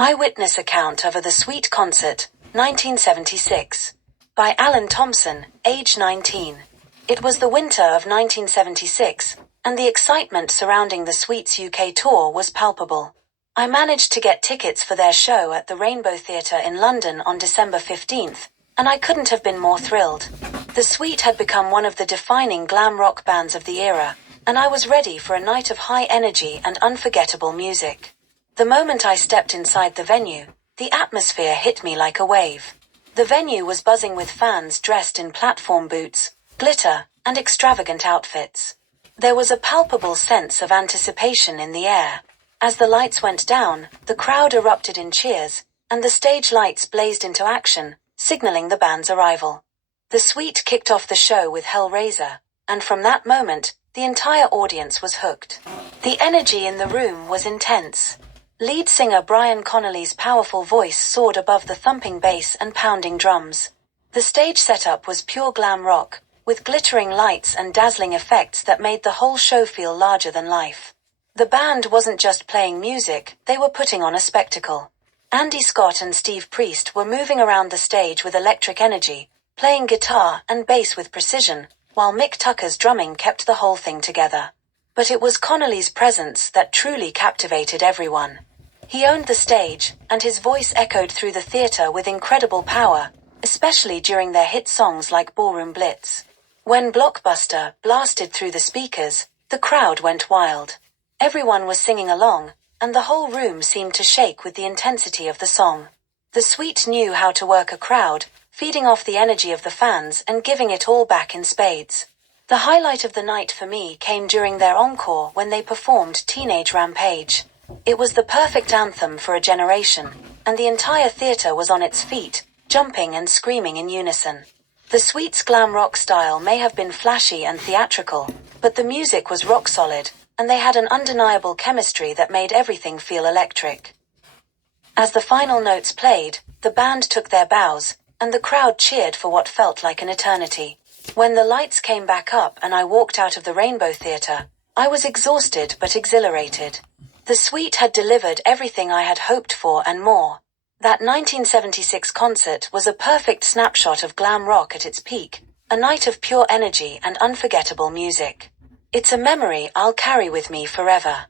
Eyewitness account of the Sweet concert, 1976. By Alan Thompson, age 19. It was the winter of 1976, and the excitement surrounding the Sweets UK tour was palpable. I managed to get tickets for their show at the Rainbow Theatre in London on December 15th, and I couldn't have been more thrilled. The Sweet had become one of the defining glam rock bands of the era, and I was ready for a night of high energy and unforgettable music. The moment I stepped inside the venue, the atmosphere hit me like a wave. The venue was buzzing with fans dressed in platform boots, glitter, and extravagant outfits. There was a palpable sense of anticipation in the air. As the lights went down, the crowd erupted in cheers, and the stage lights blazed into action, signaling the band's arrival. The Sweet kicked off the show with Hellraiser, and from that moment, the entire audience was hooked. The energy in the room was intense. Lead singer Brian Connolly's powerful voice soared above the thumping bass and pounding drums. The stage setup was pure glam rock, with glittering lights and dazzling effects that made the whole show feel larger than life. The band wasn't just playing music, they were putting on a spectacle. Andy Scott and Steve Priest were moving around the stage with electric energy, playing guitar and bass with precision, while Mick Tucker's drumming kept the whole thing together. But it was Connolly's presence that truly captivated everyone. He owned the stage, and his voice echoed through the theater with incredible power, especially during their hit songs like Ballroom Blitz. When Blockbuster blasted through the speakers, the crowd went wild. Everyone was singing along, and the whole room seemed to shake with the intensity of the song. The Sweet knew how to work a crowd, feeding off the energy of the fans and giving it all back in spades. The highlight of the night for me came during their encore when they performed Teenage Rampage. It was the perfect anthem for a generation, and the entire theater was on its feet, jumping and screaming in unison. The Sweet's glam rock style may have been flashy and theatrical, but the music was rock solid, and they had an undeniable chemistry that made everything feel electric. As the final notes played, the band took their bows, and the crowd cheered for what felt like an eternity. When the lights came back up and I walked out of the Rainbow Theatre, I was exhausted but exhilarated. The Sweet had delivered everything I had hoped for and more. That 1976 concert was a perfect snapshot of glam rock at its peak, a night of pure energy and unforgettable music. It's a memory I'll carry with me forever.